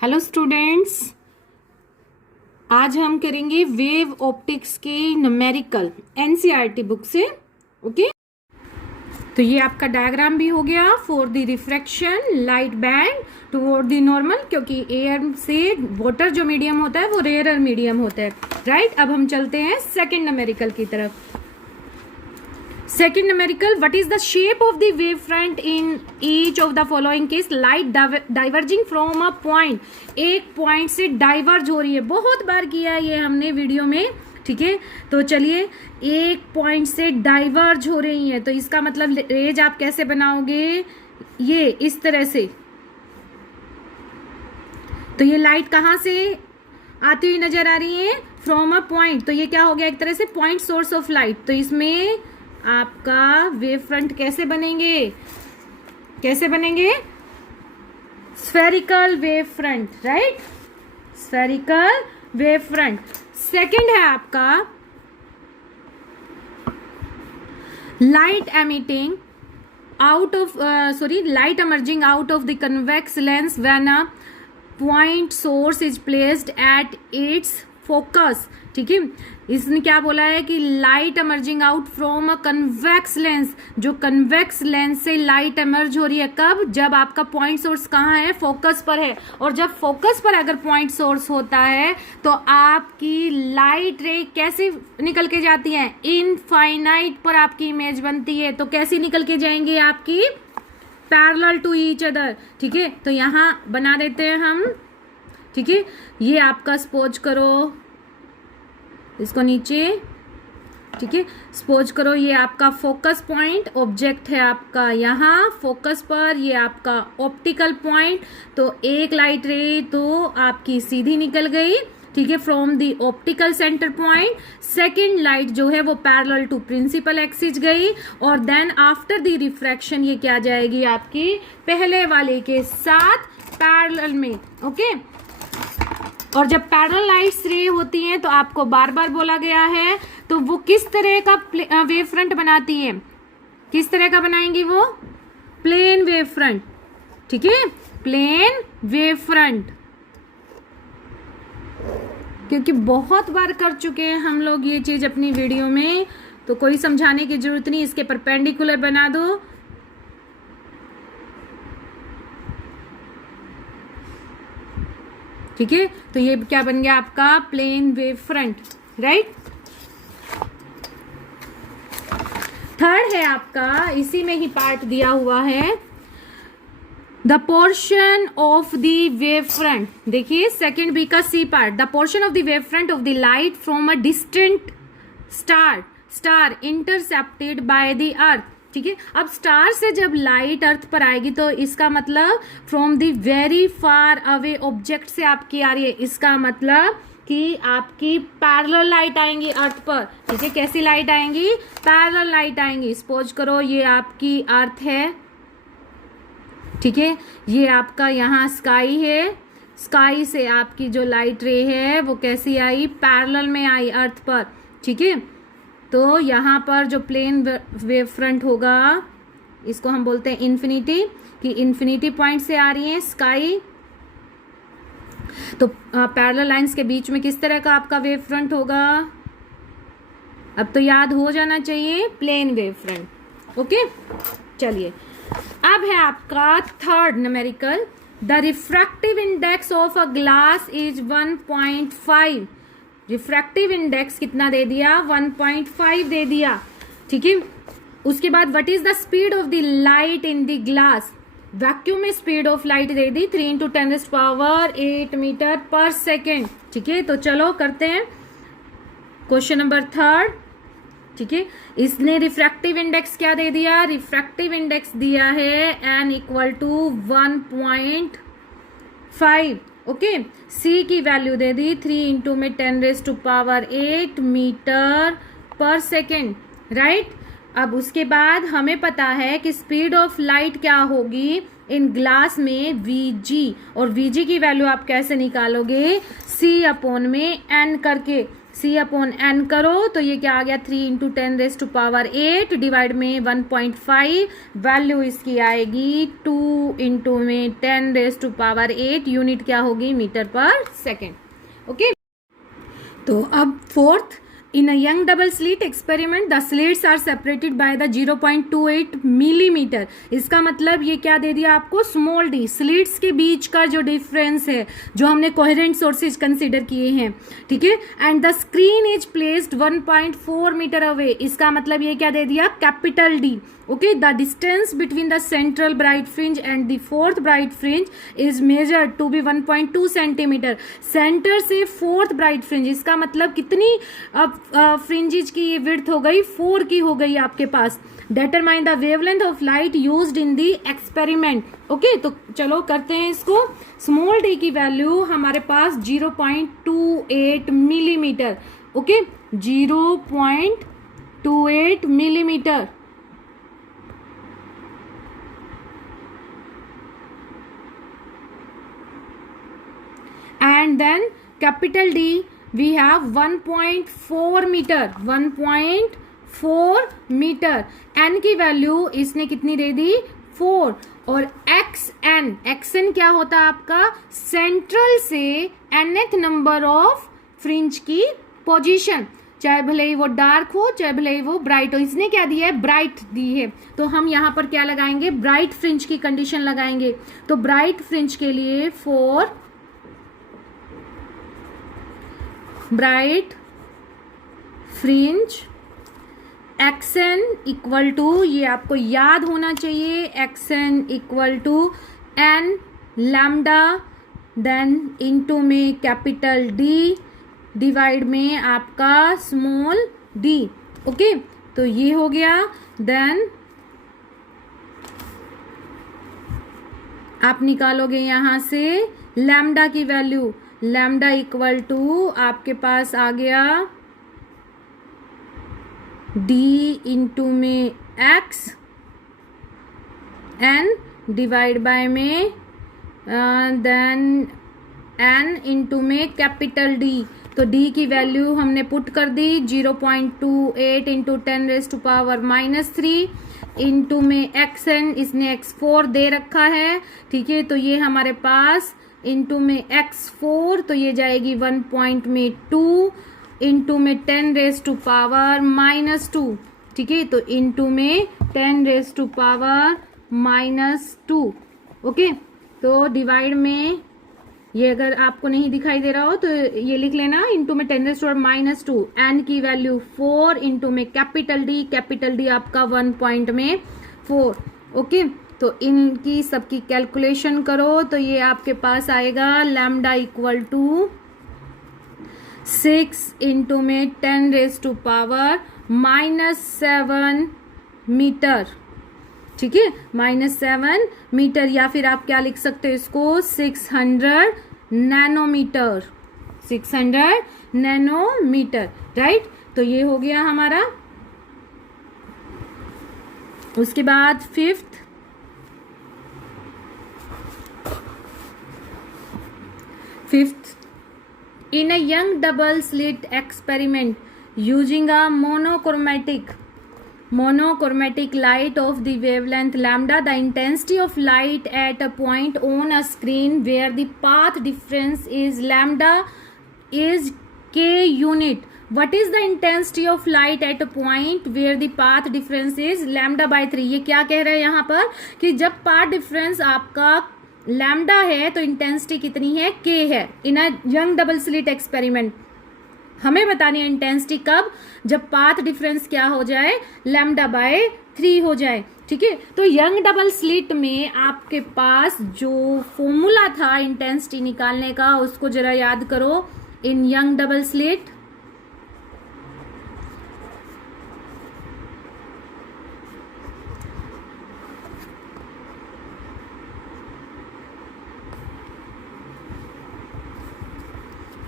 Hello students, आज हम करेंगे वेव ऑप्टिक्स के न्यूमेरिकल एनसीईआरटी बुक से। ओके, तो ये आपका डायग्राम भी हो गया for the refraction light band toward the normal, क्योंकि एयर से वाटर जो मीडियम होता है वो रेयरर मीडियम होता है। राइट, अब हम चलते हैं सेकेंड न्यूमेरिकल की तरफ। Second numerical, what is the shape of the wavefront in each of the following case? Light diverging from a point, एक पॉइंट से डाइवर्ज हो रही है। बहुत बार किया है ये हमने वीडियो में, ठीक है। तो चलिए, एक पॉइंट से डाइवर्ज हो रही है, तो इसका मतलब रेज आप कैसे बनाओगे? ये इस तरह से। तो ये लाइट कहाँ से आती हुई नजर आ रही है? From a point. तो ये क्या हो गया? एक तरह से पॉइंट सोर्स ऑफ लाइट। तो इसमें आपका वेव फ्रंट कैसे बनेंगे? कैसे बनेंगे? Spherical wave front. Right, spherical wave front. Second है आपका light emitting out of light emerging out of the convex lens when a point source is placed at its focus। ठीक है, इसने क्या बोला है कि light emerging out from a convex lens. जो कन्वेक्स लेंस से लाइट एमर्ज हो रही है, कब? जब आपका पॉइंट सोर्स कहाँ है? फोकस पर है। और जब फोकस पर अगर पॉइंट सोर्स होता है तो आपकी लाइट रे कैसे निकल के जाती है? इनफाइनाइट पर आपकी इमेज बनती है। तो कैसी निकल के जाएंगे? आपकी पैरेलल टू ईच अदर। ठीक है, तो यहाँ बना देते हैं हम। ठीक है, ये आपका सपोज करो, इसको नीचे, ठीक है, सपोज करो ये आपका फोकस पॉइंट, ऑब्जेक्ट है आपका यहाँ फोकस पर, ये आपका ऑप्टिकल पॉइंट। तो एक लाइट रे तो आपकी सीधी निकल गई, ठीक है, from the optical centre point. Second light जो है वो पैरेलल टू प्रिंसिपल एक्सिस गई, और देन आफ्टर द रिफ्रैक्शन ये क्या जाएगी? आपकी पहले वाले के साथ पैरेलल में। ओके, और जब पैरेलल लाइट्स रे होती हैं तो आपको बार बार बोला गया है, तो वो किस तरह का वेव फ्रंट बनाती है? किस तरह का बनाएंगी वो? Plane wave front. ठीक है, प्लेन वेव फ्रंट। क्योंकि बहुत बार कर चुके हैं हम लोग ये चीज अपनी वीडियो में, तो कोई समझाने की जरूरत नहीं। इसके परपेंडिकुलर बना दो। ठीक है, तो ये क्या बन गया? आपका plane wave front. Right, third है आपका, इसी में ही पार्ट दिया हुआ है, the portion of the wave front. देखिए, सेकेंड बी का C part, the portion of the wave front of the light from a distant star intercepted by the earth. ठीक है, अब स्टार से जब लाइट अर्थ पर आएगी तो इसका मतलब from the very far away object से आपकी आ रही है। इसका मतलब कि आपकी पैरेलल लाइट आएंगी अर्थ पर। ठीक है, कैसी लाइट आएंगी? पैरेलल लाइट आएंगी। सपोज करो ये आपकी अर्थ है, ठीक है, ये आपका यहाँ स्काई है, स्काई से आपकी जो लाइट रे है वो कैसी आई? पैरेलल में आई अर्थ पर। ठीक है, तो यहाँ पर जो प्लेन वेव फ्रंट होगा इसको हम बोलते हैं इन्फिनिटी, कि इन्फिनिटी पॉइंट से आ रही है स्काई। तो पैरेलल लाइंस के बीच में किस तरह का आपका वेव फ्रंट होगा? अब तो याद हो जाना चाहिए, प्लेन वेव फ्रंट। ओके, चलिए, अब है आपका third numerical, the refractive index of a glass is 1.5। Refractive index कितना दे दिया? 1.5 दे दिया। ठीक है, उसके बाद what is the speed of the light in the glass? Vacuum में स्पीड ऑफ लाइट दे दी 3 × 10⁸ मीटर पर सेकेंड। ठीक है, तो चलो करते हैं क्वेश्चन नंबर थर्ड। ठीक है, इसने रिफ्रैक्टिव इंडेक्स क्या दे दिया? रिफ्रैक्टिव इंडेक्स दिया है n = 1.5। ओके, c की वैल्यू दे दी 3 × 10⁸ मीटर पर सेकेंड। राइट, अब उसके बाद हमें पता है कि स्पीड ऑफ लाइट क्या होगी इन ग्लास में? vg। और vg की वैल्यू आप कैसे निकालोगे? c/n करके। C अपॉन n करो तो ये क्या आ गया 3 इंटू 10⁸ डिवाइड में 1.5, वैल्यू इसकी आएगी 2 इंटू में 10⁸, यूनिट क्या होगी मीटर पर सेकेंड। ओके, तो अब fourth, in a young double slit experiment the slits are separated by the 0.28 millimetre. इसका मतलब ये क्या दे दिया आपको, स्मॉल डी, स्लिट्स के बीच का जो डिफरेंस है जो हमने कोहेरेंट सोर्सेज कंसीडर किए हैं, ठीक है। And the screen is placed 1.4 metre away, इसका मतलब ये क्या दे दिया, capital D. Okay, the distance between the central bright fringe and the fourth bright fringe is measured to be 1.2 centimetre. Centre से फोर्थ ब्राइट फ्रिंज, इसका मतलब कितनी अब फ्रिंजेज की ये विड्थ हो गई, 4 की हो गई आपके पास। Determine the wavelength of light used in the experiment. Okay, तो चलो करते हैं इसको। स्मॉल डी की वैल्यू हमारे पास 0.28 millimetre. Okay, 0.28 millimetre. and then capital D we have 1.4 metre, 1.4 metre. n की वैल्यू इसने कितनी दे दी, 4। और xn क्या होता है आपका, सेंट्रल से nth नंबर ऑफ फ्रिंज की पोजीशन, चाहे भले ही वो डार्क हो चाहे भले ही वो ब्राइट हो। इसने क्या दिया है, ब्राइट दी है, तो हम यहाँ पर क्या लगाएंगे, ब्राइट फ्रिंज की कंडीशन लगाएंगे। तो ब्राइट फ्रिंज के लिए 4 bright fringe xn equal to, ये आपको याद होना चाहिए, xn equal to n lambda then into में कैपिटल D डिवाइड में आपका स्मॉल d। ओके, तो ये हो गया। देन आप निकालोगे यहां से लैम्डा की वैल्यू, लैम्डा इक्वल टू आपके पास आ गया d इंटू में x n डिवाइड बाय में देन n इंटू में कैपिटल D। तो d की वैल्यू हमने पुट कर दी 0.28 इंटू 10⁻³ इंटू में xn, इसने x4 दे रखा है, ठीक है। तो ये हमारे पास इंटू में x4, तो ये जाएगी 1.2 इंटू में 10⁻², ठीक है। तो इंटू में 10⁻²। ओके, तो डिवाइड में ये अगर आपको नहीं दिखाई दे रहा हो तो ये लिख लेना, इंटू में 10⁻²। n की वैल्यू 4 इंटू में कैपिटल D आपका 1.4। ओके, तो इनकी सबकी कैलकुलेशन करो तो ये आपके पास आएगा लैम्डा इक्वल टू 6 इंटू में 10⁻⁻7 मीटर, ठीक है, -7 मीटर, या फिर आप क्या लिख सकते हो इसको, 600 नैनोमीटर, 600 नैनोमीटर, राइट। तो ये हो गया हमारा। उसके बाद fifth, in a young double slit experiment using a monochromatic light of the wavelength lambda, the intensity of light at a point on a screen where the path difference is lambda is k unit. What is the intensity of light at a point where the path difference is λ/3? ये क्या कह रहा है यहाँ पर कि जब path difference आपका लैम्डा है तो इंटेंसिटी कितनी है, k है। In a Young double slit experiment हमें बतानी है इंटेंसिटी कब, जब पाथ डिफरेंस क्या हो जाए, λ/3 हो जाए, ठीक है। तो यंग डबल स्लिट में आपके पास जो फॉर्मूला था इंटेंसिटी निकालने का उसको जरा याद करो। इन यंग डबल स्लिट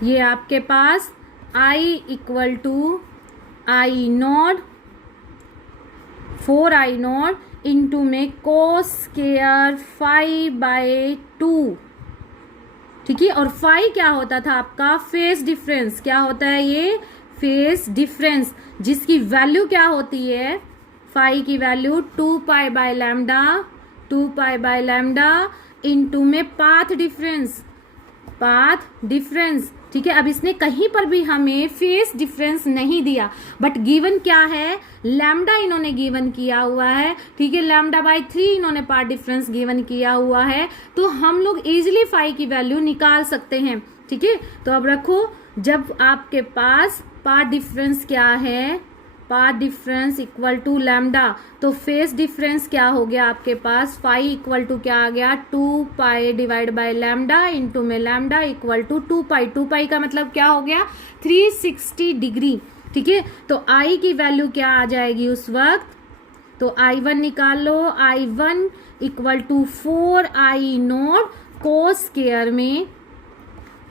ये आपके पास I equal to I0 4I0 into में cos स्क्वायर 5/2, ठीक है। और 5 क्या होता था आपका, फेज डिफरेंस, क्या होता है ये, फेस डिफरेंस, जिसकी वैल्यू क्या होती है, फाई की value 2 pi by lambda, 2 pi by lambda into में पाथ डिफरेंस, पाथ डिफरेंस। ठीक है, अब इसने कहीं पर भी हमें फेस डिफरेंस नहीं दिया, बट गिवन क्या है, लैम्डा इन्होंने गिवन किया हुआ है। ठीक है, लैम्डा बाय 3 इन्होंने पाथ डिफरेंस गिवन किया हुआ है, तो हम लोग इजिली फाई की वैल्यू निकाल सकते हैं। ठीक है, तो अब रखो, जब आपके पास पाथ डिफरेंस क्या है, path difference equal to lambda, तो फेस डिफरेंस क्या हो गया आपके पास, फाई इक्वल टू क्या आ गया, 2 pi divide by lambda into में लैम्डा इक्वल टू 2 पाई। 2 पाई का मतलब क्या हो गया, 360 डिग्री। ठीक है, तो आई की वैल्यू क्या आ जाएगी उस वक्त, तो I1 निकाल लो, I1 equal to 4I0 cos square में।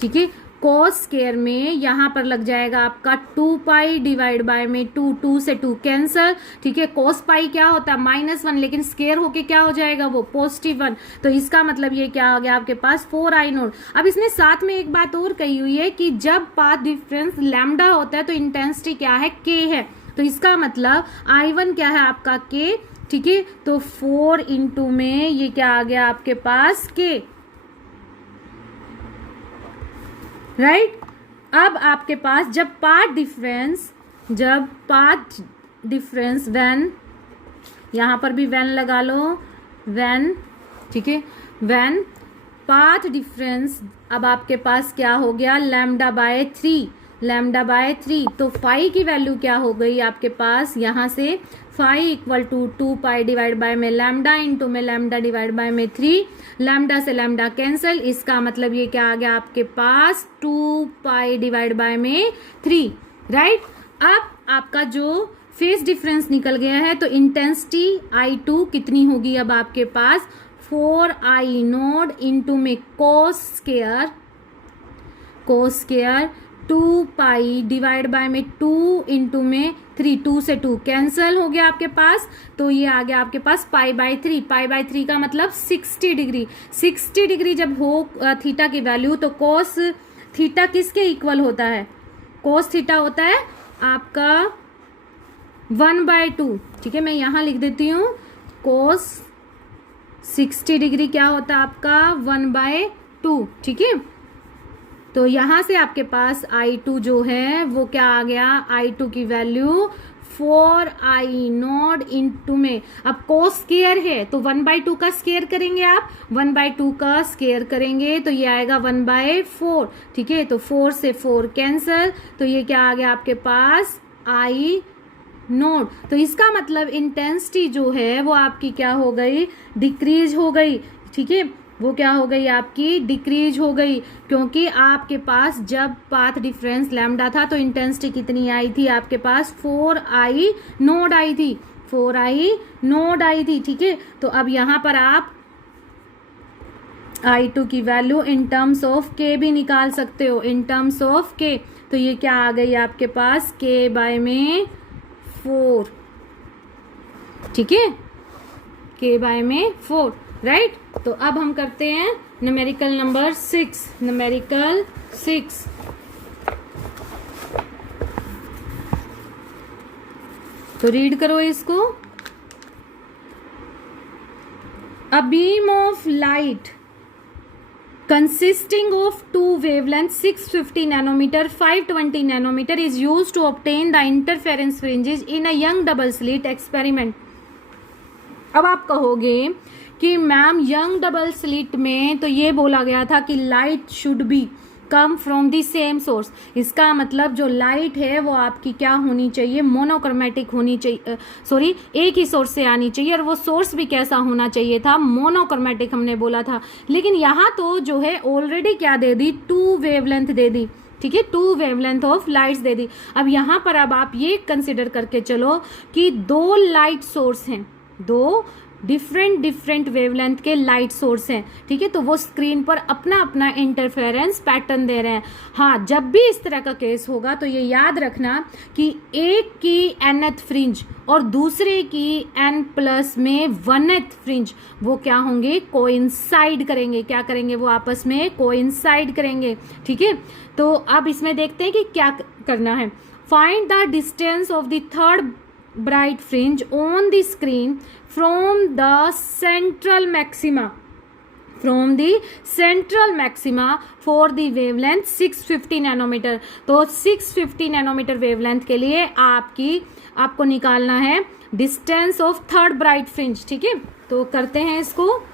ठीक है, कोस स्क्वायर में यहाँ पर लग जाएगा आपका 2 पाई डिवाइड बाय में 2, 2 से 2 कैंसर। ठीक है, कोस पाई क्या होता है -1, लेकिन स्क्वायर होके क्या हो जाएगा वो +1, तो इसका मतलब ये क्या हो गया आपके पास 4I0। अब इसने साथ में एक बात और कही हुई है कि जब पाथ डिफरेंस लैम्डा होता है तो इंटेंसिटी क्या है, k है, तो इसका मतलब I1 क्या है आपका k। ठीक है, तो 4 इंटू में ये क्या आ गया आपके पास k, राइट। अब आपके पास जब पाथ डिफरेंस व्हेन, यहां पर भी व्हेन लगा लो, व्हेन, ठीक है, व्हेन पाथ डिफरेंस, अब आपके पास क्या हो गया, लैम्डा बाय 3, लैम्डा बाय 3, तो फाई की वैल्यू क्या हो गई आपके पास, यहां से phi equal to 2 pi divide by में लैम्डा इंटू में लैम्डा डिवाइड बाय में 3, लैम्डा से लैम्डा कैंसिल, इसका मतलब ये क्या आ गया आपके पास 2 पाई डिवाइड बाय में 3, राइट। अब आपका जो फेस डिफरेंस निकल गया है, तो इंटेंसिटी I2 कितनी होगी अब आपके पास 4I0 इंटू में cos square 2 pi divide by में 2 इंटू में 3, 2 से 2 कैंसिल हो गया आपके पास, तो ये आ गया आपके पास पाई बाय 3, पाई बाय 3 का मतलब 60 डिग्री। 60 डिग्री जब हो थीटा की वैल्यू, तो कोस थीटा किसके इक्वल होता है, कोस थीटा होता है आपका 1/2। ठीक है, मैं यहां लिख देती हूं, कोस 60 डिग्री क्या होता है आपका 1/2। ठीक है, तो यहां से आपके पास I2 जो है वो क्या आ गया, I2 की वैल्यू 4I0 इंटू में, अब कोस स्क्वायर है तो 1/2 का स्क्वायर करेंगे आप, 1/2 का स्क्वायर करेंगे तो ये आएगा 1/4। ठीक है, तो 4 से 4 कैंसिल, तो ये क्या आ गया आपके पास I0। तो इसका मतलब इंटेंसिटी जो है वो आपकी क्या हो गई, डिक्रीज हो गई। ठीक है, वो क्या हो गई आपकी, डिक्रीज हो गई, क्योंकि आपके पास जब पाथ डिफरेंस लैम्डा था तो इंटेंसिटी कितनी आई थी आपके पास 4I0 आई थी, 4I0 आई थी। ठीक है, तो अब यहां पर आप I2 की value in terms of k भी निकाल सकते हो, इन टर्म्स ऑफ k, तो ये क्या आ गई आपके पास k बाय में 4। ठीक है, k बाय में 4, राइट। तो अब हम करते हैं न्यूमेरिकल नंबर 6, न्यूमेरिकल 6। तो रीड करो इसको। A beam of light consisting of two wavelengths 650 nanometer 520 nanometer is used to obtain the interference fringes in a young double slit experiment। अब आप कहोगे कि मैम यंग डबल स्लिट में तो ये बोला गया था कि light should be come from the same source, इसका मतलब जो लाइट है वो आपकी क्या होनी चाहिए, मोनोक्रोमेटिक होनी चाहिए, सॉरी एक ही सोर्स से आनी चाहिए, और वो सोर्स भी कैसा होना चाहिए था, मोनोक्रोमेटिक हमने बोला था। लेकिन यहाँ तो जो है ऑलरेडी क्या दे दी, 2 वेवलेंथ दे दी। ठीक है, 2 वेवलेंथ ऑफ लाइट्स दे दी। अब यहाँ पर अब आप ये कंसिडर करके चलो कि 2 लाइट सोर्स हैं, 2 डिफरेंट वेवलेंथ के लाइट सोर्स हैं। ठीक है, तो वो स्क्रीन पर अपना अपना इंटरफेरेंस पैटर्न दे रहे हैं। हाँ, जब भी इस तरह का केस होगा तो ये याद रखना कि एक की nth फ्रिंज और दूसरे की n+ में 1th फ्रिंज वो क्या होंगे, कोइंसाइड करेंगे। क्या करेंगे, वो आपस में कोइंसाइड करेंगे। ठीक है, तो अब इसमें देखते हैं कि क्या करना है। Find the distance of the third bright fringe on the screen from the central maxima for the wavelength 650 nanometre. तो 650 नैनोमीटर वेवलेंथ के लिए आपको निकालना है distance of third bright fringe. ठीक है, तो करते हैं इसको।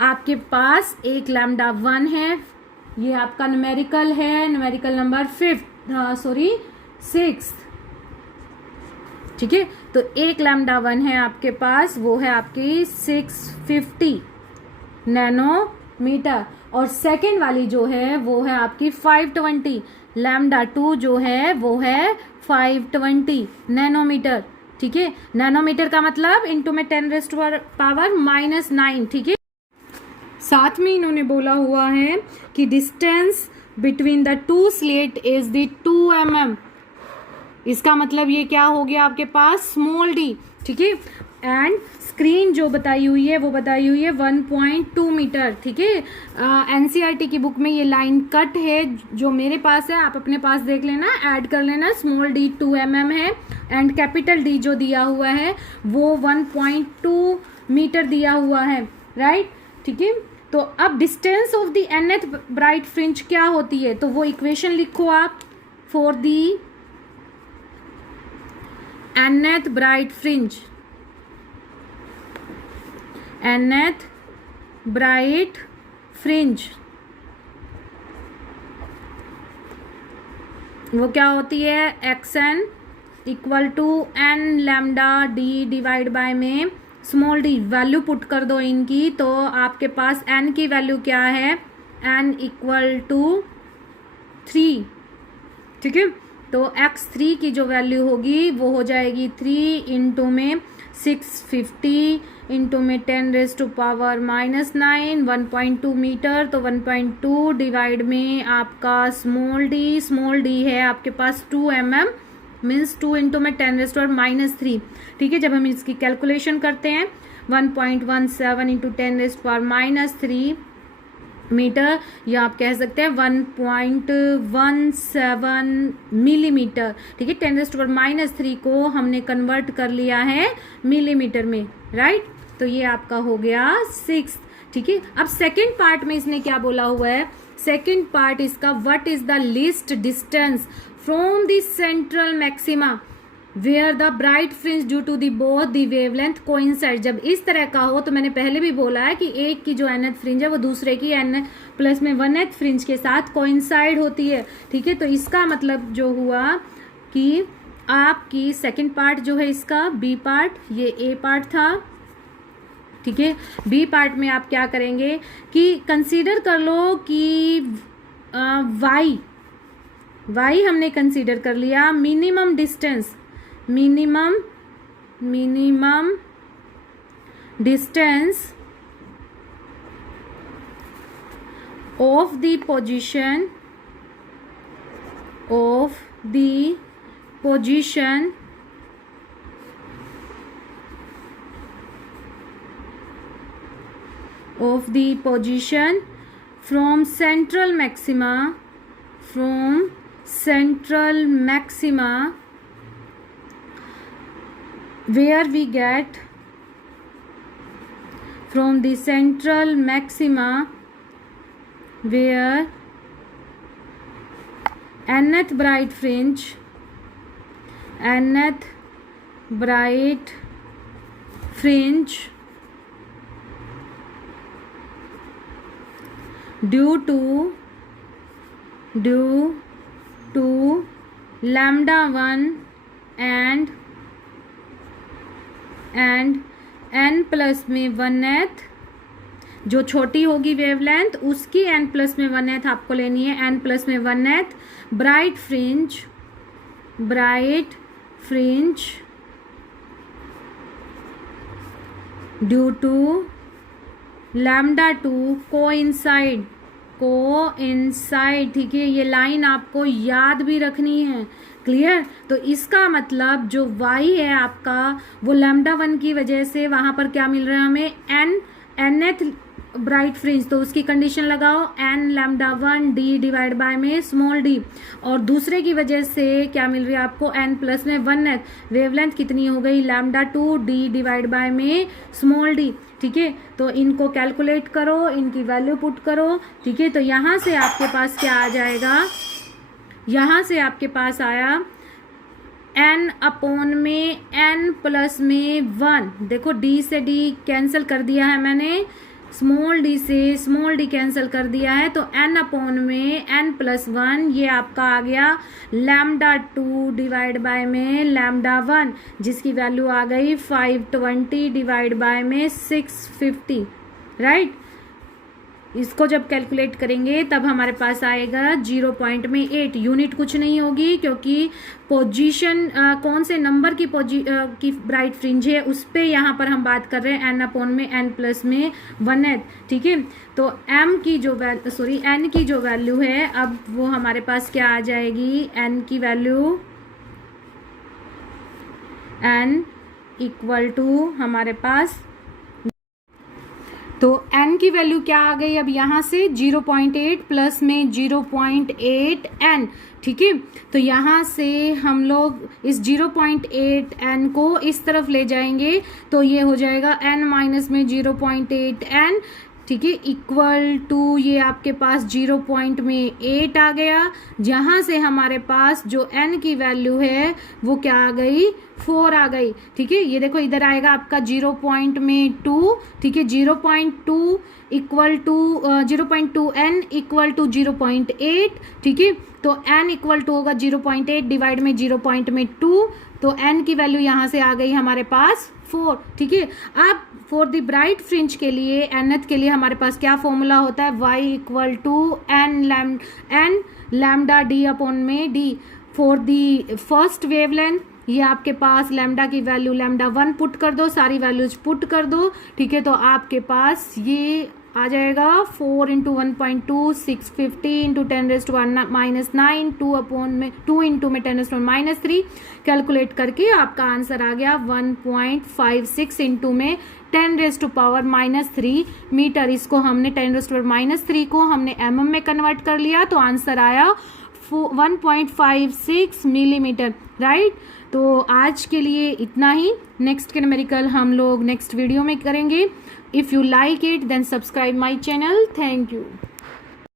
आपके पास एक लैम्डा 1 है, ये आपका न्यूमेरिकल है, न्यूमेरिकल नंबर 6। ठीक है, तो एक लैम्डा 1 है आपके पास, वो है आपकी 650 नैनोमीटर, और सेकेंड वाली जो है वो है आपकी 520। लैम्डा 2 जो है वो है 520 नैनोमीटर। ठीक है, नैनोमीटर का मतलब इंटू में 10⁻⁻⁹। ठीक है, साथ में इन्होंने बोला हुआ है कि distance between the two slate is the 2 mm। इसका मतलब ये क्या हो गया आपके पास, स्मॉल d। ठीक है, एंड स्क्रीन जो बताई हुई है वो बताई हुई है 1.2 मीटर। ठीक है, एनसीईआरटी की बुक में ये लाइन कट है, जो मेरे पास है आप अपने पास देख लेना, ऐड कर लेना। स्मॉल d 2 mm है एंड कैपिटल D जो दिया हुआ है वो 1.2 मीटर दिया हुआ है, राइट। ठीक है, तो अब distance of the nth bright fringe क्या होती है, तो वो इक्वेशन लिखो आप। For the nth bright fringe, nth bright fringe वो क्या होती है, xn equal to n lambda d divide by में स्मॉल d। वैल्यू पुट कर दो इनकी, तो आपके पास n की वैल्यू क्या है, n इक्वल टू 3। ठीक है, तो x3 की जो वैल्यू होगी वो हो जाएगी 3 इंटू में 650 इंटू में 10⁻⁻⁹ 1.2 मीटर। तो 1.2 डिवाइड में आपका स्मॉल d है आपके पास 2 mm, मीन्स 2 इंटू में 10⁻⁻3। ठीक है, जब हम इसकी कैलकुलेशन करते हैं 1.17 इंटू 10⁻⁻3 मीटर, या आप कह सकते हैं 1.17 मिलीमीटर। ठीक है, 10⁻⁻3 को हमने कन्वर्ट कर लिया है मिलीमीटर में, राइट। तो ये आपका हो गया 6। ठीक है, अब सेकेंड पार्ट में इसने क्या बोला हुआ है, सेकेंड पार्ट इसका, what is the least distance from the central maxima where the bright fringe due to the both the wavelength coincide. जब इस तरह का हो, तो मैंने पहले भी बोला है कि एक की जो nth फ्रिंज है वो दूसरे की n+1th फ्रिंज के साथ कोइंसाइड होती है। ठीक है, तो इसका मतलब जो हुआ कि आपकी सेकंड पार्ट जो है इसका बी पार्ट, ये ए पार्ट था। ठीक है, बी पार्ट में आप क्या करेंगे कि कंसीडर कर लो कि वाई हमने कंसीडर कर लिया, minimum distance of the position from central maxima where we get from the central maxima where nth bright fringe due to lambda 1 and n plus में 1th, जो छोटी होगी वेवलेंथ उसकी n प्लस में 1th आपको लेनी है, n प्लस में 1th bright fringe due to lambda 2 coincide. ठीक है, ये लाइन आपको याद भी रखनी है, क्लियर। तो इसका मतलब जो y है आपका वो लैम्डा 1 की वजह से वहां पर क्या मिल रहा है हमें, nth ब्राइट फ्रिंज, तो उसकी कंडीशन लगाओ n lambda 1 d divide by में स्मॉल d, और दूसरे की वजह से क्या मिल रही है आपको n प्लस में 1 वेवलेंथ कितनी हो गई लैम्डा 2 d डिवाइड बाय में स्मॉल d। ठीक है, तो इनको कैलकुलेट करो, इनकी वैल्यू पुट करो। ठीक है, तो यहाँ से आपके पास क्या आ जाएगा, यहाँ से आपके पास आया n अपॉन में n प्लस में 1, देखो d से d कैंसिल कर दिया है मैंने, स्मॉल d से स्मॉल d कैंसिल कर दिया है, तो n अपॉन में n प्लस 1, ये आपका आ गया लैम्डा 2 डिवाइड बाय में लैम्डा 1, जिसकी वैल्यू आ गई 520 डिवाइड बाय में 650, राइट। इसको जब कैलकुलेट करेंगे तब हमारे पास आएगा 0.8, यूनिट कुछ नहीं होगी क्योंकि पोजीशन कौन से नंबर की ब्राइट फ्रिंज है उस पे यहाँ पर हम बात कर रहे हैं n अपॉन में n प्लस में 1। ठीक है, तो n की जो वैल्यू है अब वो हमारे पास क्या आ जाएगी, n की वैल्यू n इक्वल टू हमारे पास, तो n की वैल्यू क्या आ गई अब यहाँ से 0.8 प्लस में 0.8 n। ठीक है, तो यहाँ से हम लोग इस 0.8 n को इस तरफ ले जाएंगे तो ये हो जाएगा n माइनस में 0.8 n। ठीक है, इक्वल टू ये आपके पास 0.8 आ गया, जहाँ से हमारे पास जो n की वैल्यू है वो क्या आ गई, 4 आ गई। ठीक है, ये देखो इधर आएगा आपका 0.2। ठीक है, 0.2 equal to 0.2 n equal to 0.8। ठीक है, तो n इक्वल टू होगा 0.8 डिवाइड में 0.2, तो n की वैल्यू यहाँ से आ गई हमारे पास 4। ठीक है, अब फॉर द ब्राइट फ्रिंज के लिए nth के लिए हमारे पास क्या फॉर्मूला होता है, y equal to n lambda d upon में d for the first wavelength. ये आपके पास लैम्डा की वैल्यू लैम्डा 1 पुट कर दो, सारी वैल्यूज पुट कर दो। ठीक है, तो आपके पास ये आ जाएगा 4 इंटू 1.2 650 इंटू 10⁻⁻9 2 अपॉन में 2 इंटू में 10⁻³ कैलकुलेट करके आपका आंसर आ गया 1.56 इंटू में 10⁻³ मीटर। इसको हमने 10⁻³ को हमने mm में कन्वर्ट कर लिया, तो आंसर आया 1.56 मिलीमीटर, राइट। तो आज के लिए इतना ही, नेक्स्ट के न्यूमेरिकल हम लोग नेक्स्ट वीडियो में करेंगे। If you like it then subscribe my channel. Thank you.